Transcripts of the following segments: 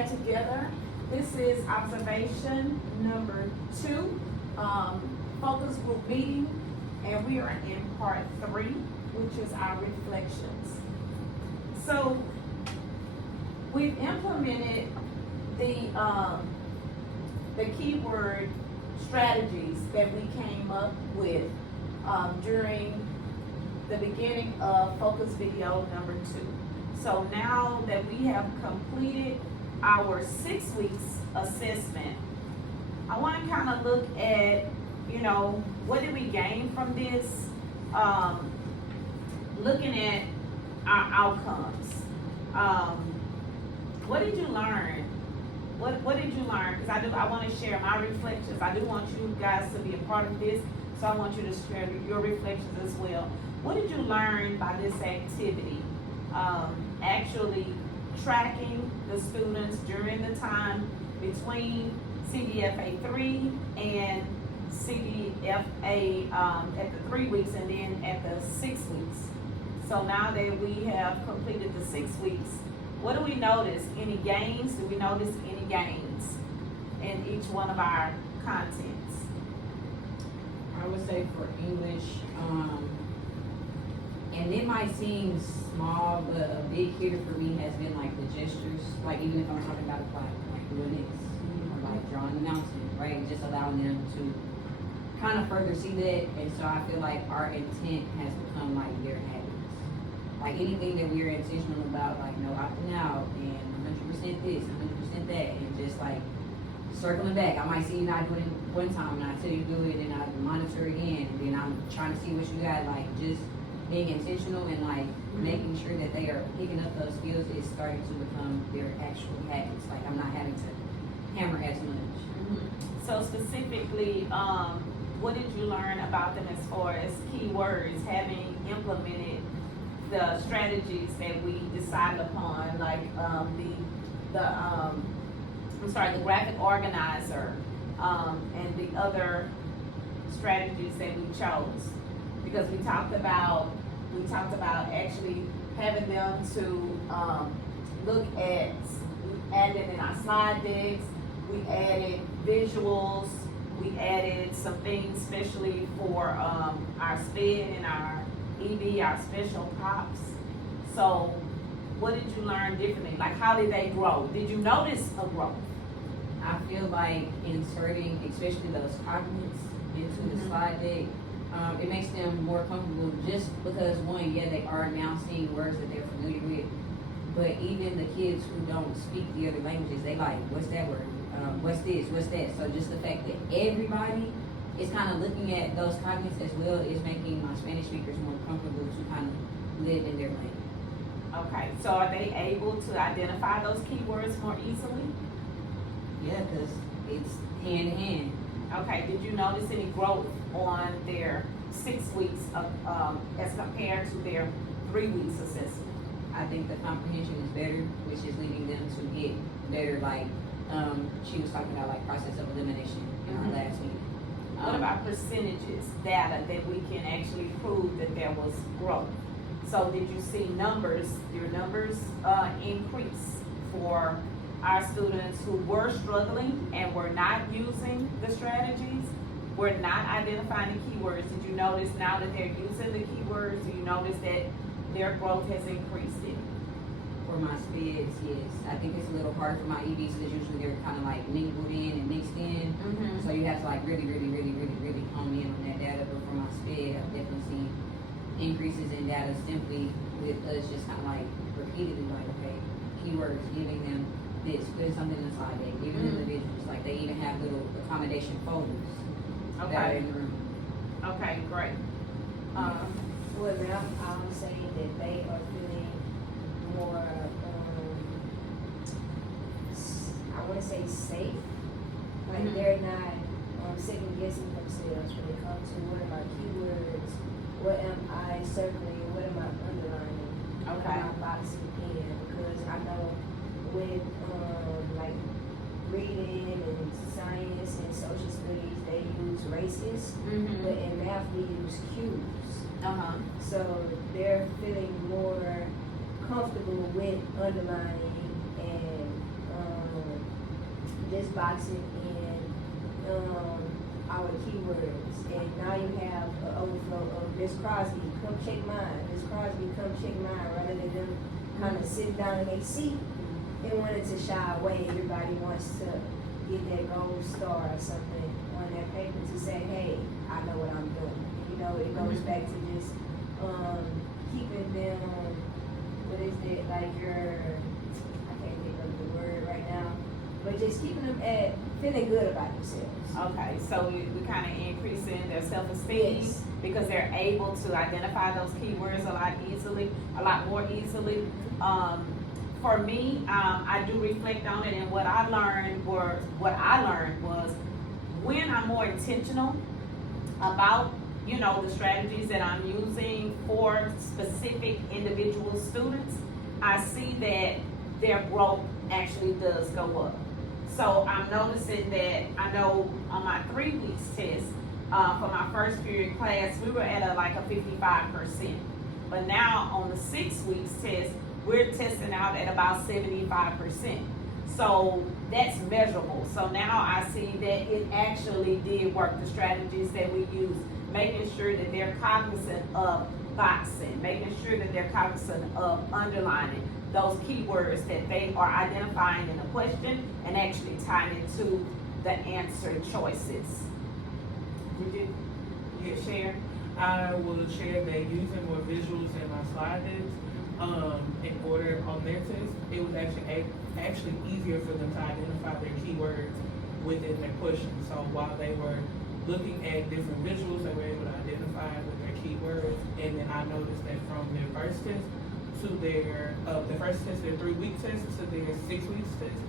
back together. This is observation number 2, focus group meeting, and we are in part 3, which is our reflections. So we've implemented the keyword strategies that we came up with during the beginning of focus video number 2. So now that we have completed our 6 weeks assessment, I want to kind of look at, what did we gain from this? Looking at our outcomes. What did you learn? What did you learn? Because I want to share my reflections. I do want you guys to be a part of this, so I want you to share your reflections as well. What did you learn by this activity? Actually tracking the students during the time between CDFA 3 and CDFA at the 3 weeks and then at the 6 weeks. So now that we have completed the 6 weeks, what do we notice? Any gains? Do we notice any gains in each one of our contents? I would say for English, and it might seem small, but a big hitter for me has been like the gestures. Like even if I'm talking about a plaque, like doing this, or like drawing an announcement, right? Just allowing them to kind of further see that. And so I feel like our intent has become like their habits. Like anything that we're intentional about, like no opting out and 100% this, 100% that, and just like circling back. I might see you not doing it one time and I tell you do it and I monitor again, and then I'm trying to see what you got. Like just being intentional and like making sure that they are picking up those skills is starting to become their actual habits. Like I'm not having to hammer as much. So specifically, what did you learn about them as far as keywords, having implemented the strategies that we decided upon, like the graphic organizer, and the other strategies that we chose? Because we talked about actually having them to look at, we added in our slide decks, we added visuals, we added some things especially for our SPED and our EB, our special props. So what did you learn differently? Like how did they grow? Did you notice a growth? I feel like inserting, especially those comments into the slide deck, it makes them more comfortable just because one, they are now seeing words that they're familiar with, but even the kids who don't speak the other languages, they like, what's that word? What's this? What's that? So just the fact that everybody is kind of looking at those comments as well is making my Spanish speakers more comfortable to kind of live in their lane. Okay, so are they able to identify those keywords more easily? Yeah, because it's hand in hand. Okay, did you notice any growth on their 6 weeks of, as compared to their 3 weeks assessment? I think the comprehension is better, which is leading them to get better, like, she was talking about like process of elimination in our last meeting. What about percentages, data that we can actually prove that there was growth? So did you see your numbers increase for our students who were struggling and were not using the strategies, were not identifying the keywords? Did you notice now that they're using the keywords, do you notice that their growth has increased? For my SPEDs, yes. I think it's a little harder for my EBs because usually they're kind of like mingled in and mixed in. So you have to like really hone in on that data. But for my SPED, I've definitely seen increases in data simply with us just kind of like repeatedly like, okay, keywords, giving them this, putting something in the slide deck, giving them the visuals. Like they even have little accommodation folders that are in the room. Okay, great. Well, now I'm saying that they are feeling more, I want to say safe. Like they're not second guessing themselves when it comes to what are my keywords, what am I circling, what am I underlining, what am I boxing in? Because I know with like reading and science and social studies, they use races, but in math we use cubes. So they're feeling more comfortable with underlining and just boxing in our keywords, and now you have an overflow of Miss Crosby, come check mine, Miss Crosby, come check mine, rather than them kind of sitting down in their seat and wanted to shy away. Everybody wants to get that gold star or something on their paper to say, hey, I know what I'm doing. You know, it goes back to just keeping them, what is it, like I can't think of the word right now, but just keeping them at feeling good about themselves. Okay, so we kind of increasing their self-esteem Yes. because they're able to identify those keywords a lot more easily. For me, I do reflect on it, and what I learned was when I'm more intentional about, the strategies that I'm using for specific individual students, I see that their growth actually does go up. So I'm noticing that, I know on my 3 weeks test, for my first period class, we were at a 55%. But now on the 6 weeks test, we're testing out at about 75%. So that's measurable. So now I see that it actually did work, the strategies that we use, making sure that they're cognizant of boxing, making sure that they're cognizant of underlining those keywords that they are identifying in a question and actually tying it to the answer choices. Would you share? I will share that using more visuals in my slide decks, in order on their test, it was actually easier for them to identify their keywords within their question. So while they were looking at different visuals, they were able to identify with their keywords. And then I noticed that from their first test to their 3-week test to their 6 weeks test,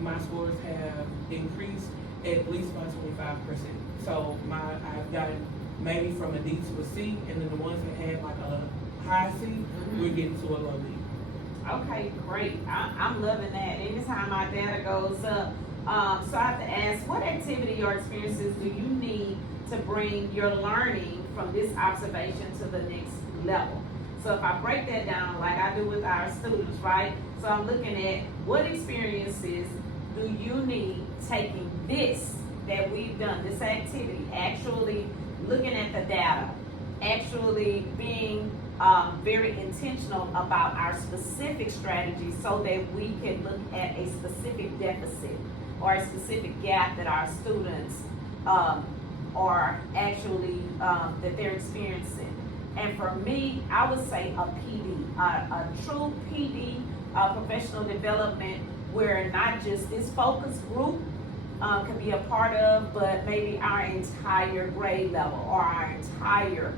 my scores have increased at least by 25%. So I've gotten maybe from a D to a C, and then the ones that had like a high C, we're getting to a low D. Okay, great. I'm loving that. Anytime my data goes up. So I have to ask, what activity or experiences do you need to bring your learning from this observation to the next level? So if I break that down like I do with our students, right? So I'm looking at what experiences do you need taking this that we've done, this activity, actually looking at the data, actually being very intentional about our specific strategies so that we can look at a specific deficit or a specific gap that our students are actually, that they're experiencing. And for me, I would say a PD, a true PD, professional development, where not just this focus group can be a part of, but maybe our entire grade level or our entire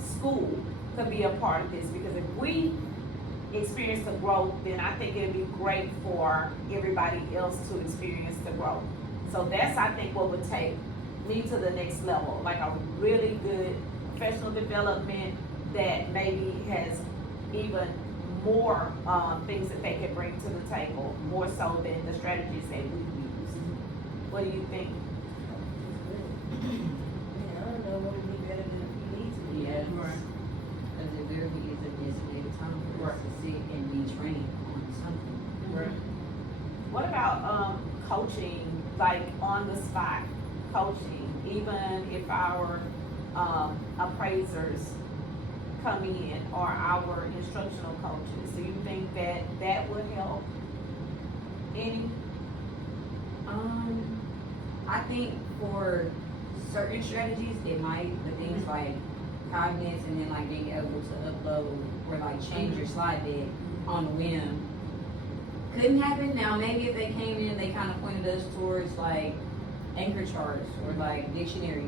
school could be a part of this. Because if we experience the growth, then I think it'd be great for everybody else to experience the growth. So that's, I think, what would take me to the next level, like a really good professional development that maybe has even more things that they can bring to the table, more so than the strategies that we use. What do you think? I don't know what would be better than a PD to be. Yeah. Right. Because it literally is a designated time for us to sit and be trained on something. Right. What about coaching, like on the spot coaching, even if our appraisers come in or our instructional coaches? Do you think that that would help any? I think for certain strategies, it might, but things like cognites and then like being able to upload or like change your slide deck on a whim couldn't happen. Now maybe if they came in, they kind of pointed us towards like anchor charts or like dictionary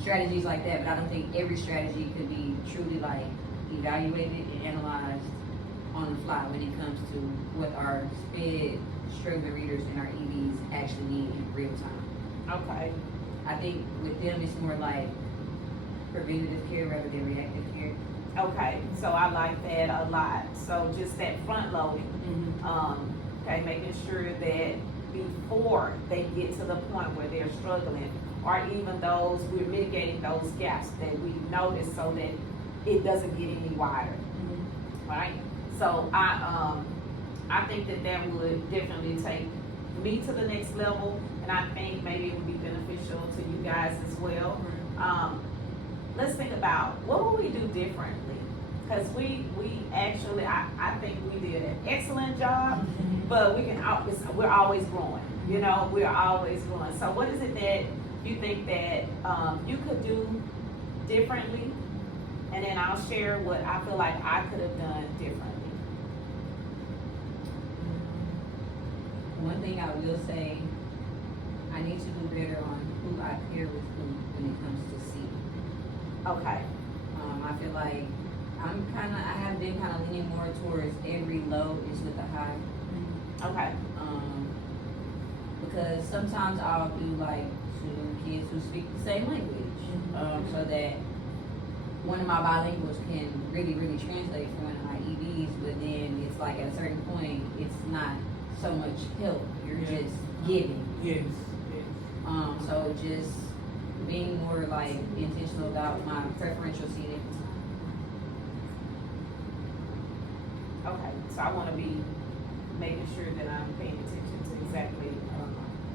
strategies like that, but I don't think every strategy could be truly like evaluated and analyzed on the fly when it comes to what our SPED struggling readers and our EVs actually need in real time. Okay. I think with them it's more like preventative care rather than reactive care. Okay, so I like that a lot. So just that front loading, okay, making sure that before they get to the point where they're struggling, or even those, we're mitigating those gaps that we've noticed so that it doesn't get any wider, right? So I think that would definitely take me to the next level, and I think maybe it would be beneficial to you guys as well. Let's think about, what would we do differently? Cause we actually, I think we did an excellent job, but we're always growing, you know, we're always growing. So what is it that you think that, you could do differently? And then I'll share what I feel like I could have done differently. One thing I will say, I need to do better on who I pair with who when it comes to C. Okay, I feel like I have been kind of leaning more towards every low is with a high. okay, Because sometimes I'll do like to kids who speak the same language, so that one of my bilinguals can really, really translate for one of my EDs, but then it's like at a certain point, it's not so much help, you're Yeah. just giving. Yes. So just being more like intentional about my preferential seating. okay. So I wanna be making sure that I'm paying attention to exactly,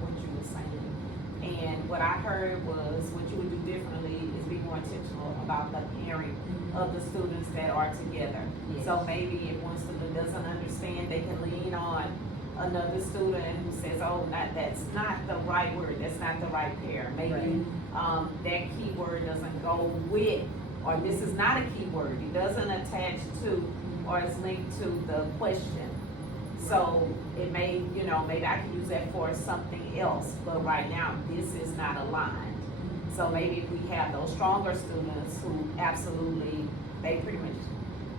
what you were saying. And what I heard was, what you would do differently is be more intentional about the pairing of the students that are together. Yes. So maybe if one student doesn't understand, they can lean on another student who says, oh, that's not the right word, that's not the right pair. Maybe, that keyword doesn't go with, or this is not a keyword, it doesn't attach to, or is linked to the question. So it may, you know, maybe I can use that for something else, but right now, this is not aligned. So maybe if we have those stronger students who absolutely, they pretty much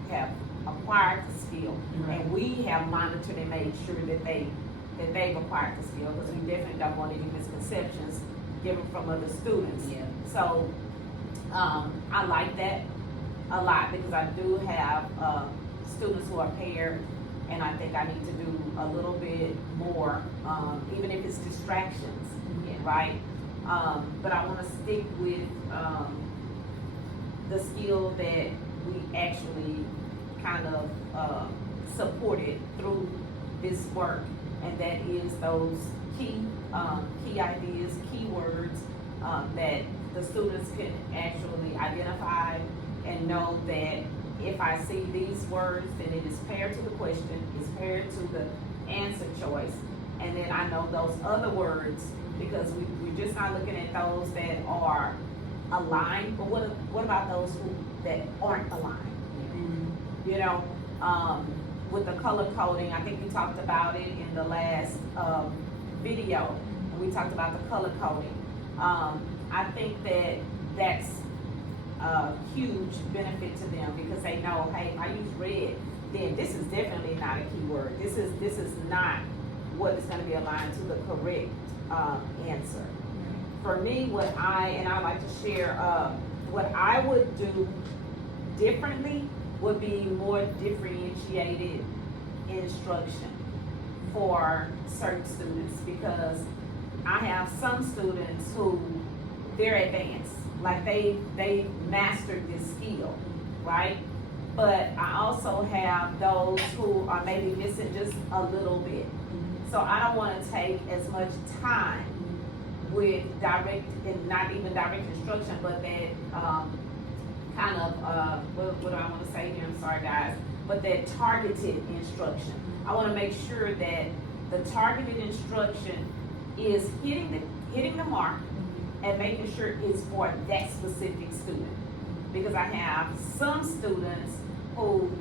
have acquired the skill, and we have monitored and made sure that they've acquired the skill, because we definitely don't want any misconceptions given from other students. Yeah. So, I like that a lot, because I do have, students who are paired, and I think I need to do a little bit more, even if it's distractions, right? But I wanna stick with, the skill that we actually kind of, supported through this work, and that is those key ideas, key words, that the students can actually identify and know that if I see these words, then it is paired to the question, it's paired to the answer choice, and then I know those other words, because we're just not looking at those that are aligned, but what about those that aren't aligned? You know, with the color coding, I think we talked about it in the last, video, and we talked about the color coding. I think that's a huge benefit to them, because they know, hey, if I use red, then this is definitely not a keyword. This is not what is gonna be aligned to the correct, answer. For me, and I like to share, what I would do differently would be more differentiated instruction for certain students, because I have some students who, they're advanced, like they mastered this skill, right? But I also have those who are maybe missing just a little bit. So I don't wanna take as much time with not even direct instruction, but that, kind of, what do I wanna say here, I'm sorry guys, but that targeted instruction. I wanna make sure that the targeted instruction is hitting the mark and making sure it's for that specific student. Because I have some students who,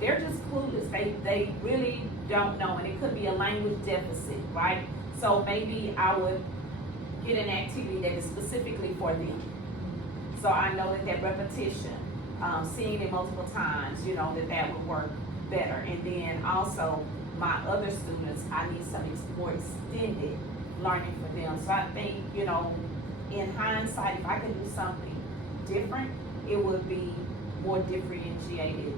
they're just clueless, they really don't know, and it could be a language deficit, right? So maybe I would get an activity that is specifically for them. So I know that repetition, seeing it multiple times, you know, that would work better. And then also, my other students, I need some more extended learning for them. So I think, you know, in hindsight, if I could do something different, it would be more differentiated,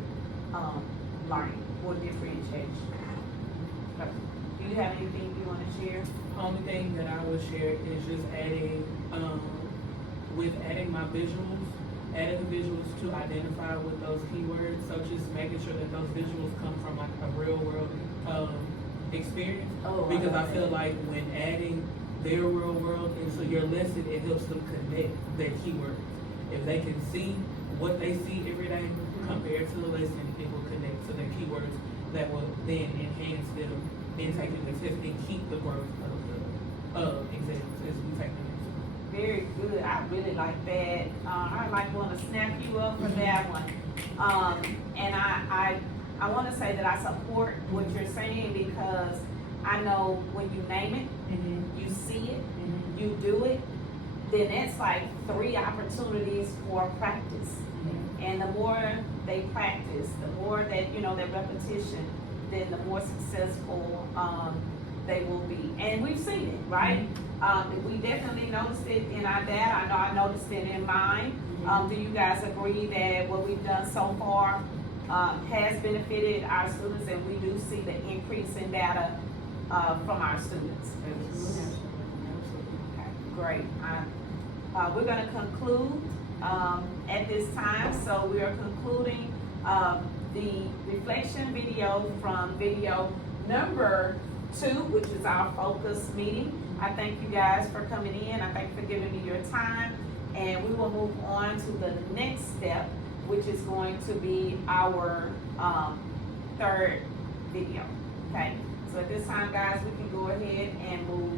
learning, more differentiation. Do you have anything you wanna share? Only thing that I would share is just adding, with adding my visuals, adding the visuals to identify with those keywords. So just making sure that those visuals come from like a real world experience. Oh, Because I love feel that. like when adding their real world into your lesson, it helps them connect their keywords. If they can see what they see every day compared to the lesson, it will connect to their keywords that will then enhance them in taking the test and keep the growth of the exams as we take them. Very good. I really like that. I might want to snap you up for that one. And I want to say that I support what you're saying because I know when you name it, you see it, you do it, then that's like 3 opportunities for practice. And the more they practice, the more that, you know, that repetition, then the more successful, they will be. And we've seen it, right? We definitely noticed it in our data. I know I noticed it in mine. Do you guys agree that what we've done so far, has benefited our students and we do see the increase in data, from our students? Okay, great. We're gonna conclude, at this time, so we are concluding, the reflection video from video number 2, which is our focus meeting. I thank you guys for coming in, I thank you for giving me your time, and we will move on to the next step, which is going to be our, 3rd video, okay? So at this time, guys, we can go ahead and move